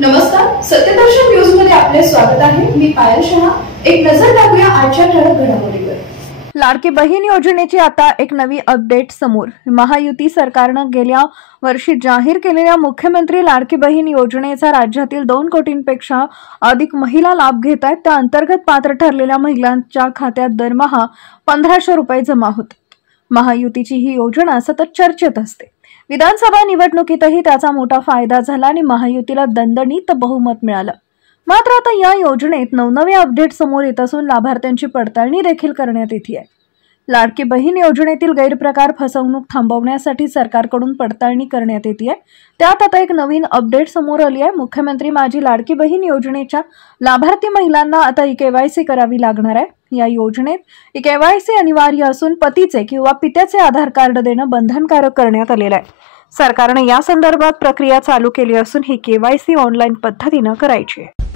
नमस्कार, सत्यदर्शन न्यूज मध्ये आपले स्वागत आहे। मी पायल शहा। एक नजर टाकूया आजच्या ठळक घडामोडीवर। लाडकी बहीण योजनेची आता एक नवी अपडेट समोर। महायुती सरकारने गेल्या वर्षी जाहीर केलेल्या मुख्यमंत्री लाडकी बहीण योजनेचा राज्यातील 2 कोटींपेक्षा अधिक महिला लाभ घेत आहेत। त्या अंतर्गत पात्र ठरलेल्या महिलांच्या खात्यात दरमहा 1500 रुपये जमा होतात। महायुतीची ही योजना सतत चर्चेत असते। विधानसभा निवडणुकीतही त्याचा मोठा फायदा झाला आणि महायुतीला दणदणीत बहुमत मिळालं। मात्र आता या योजनेत नवनवे अपडेट समोर येत असून लाभार्थ्यांची पडताळणी देखील करण्यात येते आहे। लाडकी बहीण योजनेतील गैरप्रकार फसवणूक थांबवण्यासाठी सरकारकडून पडताळणी करण्यात येते आहे। त्यात आता एक नवीन अपडेट समोर आली आहे। मुख्यमंत्री माझी लाडकी बहीण योजनेच्या लाभार्थी महिलांना आता ई-केवायसी करावी लागणार आहे। या योजनेत ई-केवायसी अनिवार्य असून पतीचे किंवा पित्याचे आधार कार्ड देणं बंधनकारक करण्यात आलेलं आहे। सरकारने या संदर्भात प्रक्रिया चालू केली असून ही केवायसी ऑनलाईन पद्धतीने करायची आहे।